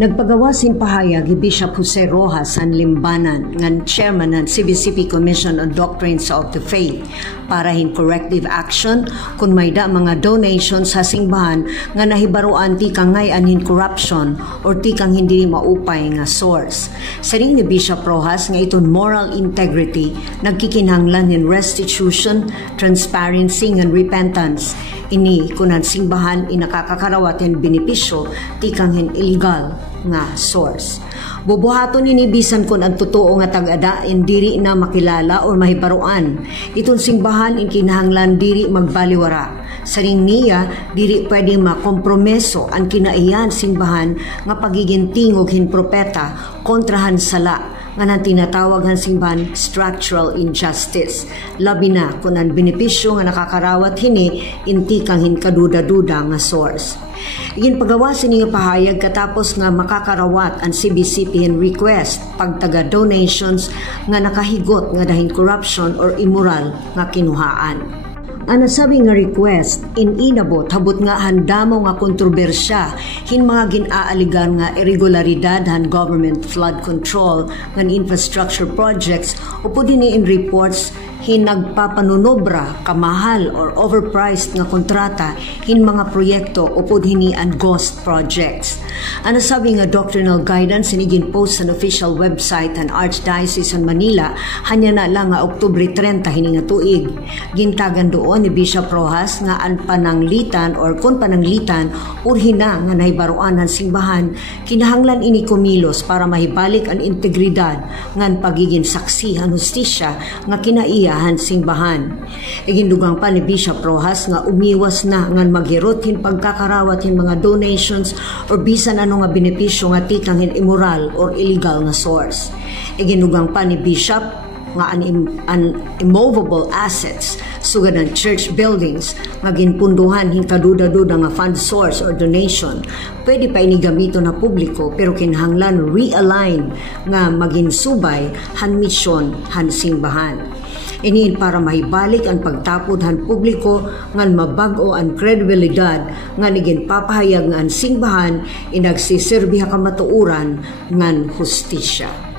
Nagpagawasin pahayag ni Bishop Jose Rojas ang Limbanan ngan chairman ng CBCP Commission on Doctrines of the Faith para hin corrective action kung may da mga donations sa simbahan nga nahibaruan ti kangay anhin corruption or ti kang hindi maupay nga source. Sa ring ni Bishop Rojas nga iton moral integrity nagkikinahanglan hin restitution, transparency and repentance. Ini kunan simbahan inakakakarawat hin benepisyo ti kang hin illegal nga source. Bubuhaton ni bisan kun ang totoo nga tag-ada diri na makilala o mahibaruan. Itong simbahan kinahanglan diri magbaliwara. Sa ring niya, diri pwede makompromeso ang kinaiyan simbahan nga pagiging tingog hin propeta kontrahan sala nga nang tinatawag ang simbahan structural injustice. Labi na kung ang benepisyo nga nakakarawat hini inti kang hin kaduda-duda nga source. Igin pagawasin niya pahayag katapos nga makakarawat ang CBCP in request pagtaga donations nga nakahigot nga dahin corruption or immoral nga kinuhaan. Ang nasabi nga request inabot habot nga handamo nga kontrobersya hin mga ginaaligan nga irregularidad han government flood control ngan infrastructure projects upo din in reports hin nagpapanunobra kamahal or overpriced nga kontrata hin mga proyekto upod hini and ghost projects. Ano sabi nga doctrinal guidance sinigin post sa official website ng Archdiocese of Manila hanya na lang nga Oktubre 30 hini nga tuig. Gintagan doon ni Bishop Rojas nga ang pananglitan or kung pananglitan urhina nga nahibaruan ng simbahan kinahanglan ini kumilos para mahibalik ang integridad ngan pagiging saksi ang hustisya nga kinaiyahan simbahan. Igindugang pa ni Bishop Rojas nga umiwas na ngan maghirot hin pagkakarawat hin mga donations or bisan ano nga benepisyo nga tikang hin immoral or illegal nga source. Iginugang pa ni Bishop nga an immovable assets sugad ng church buildings nga ginpunduhan hin kaduda-duda nga fund source or donation pwede pa inigamito na publiko pero kinahanglan realign nga maginsubay han misyon han simbahan. Iniin para mahibalik ang pagtapod han publiko ngan mabago ang kredibilidad nga nigin papahayag nga ang simbahan inagsisirbiha kamatuuran ngan hustisya.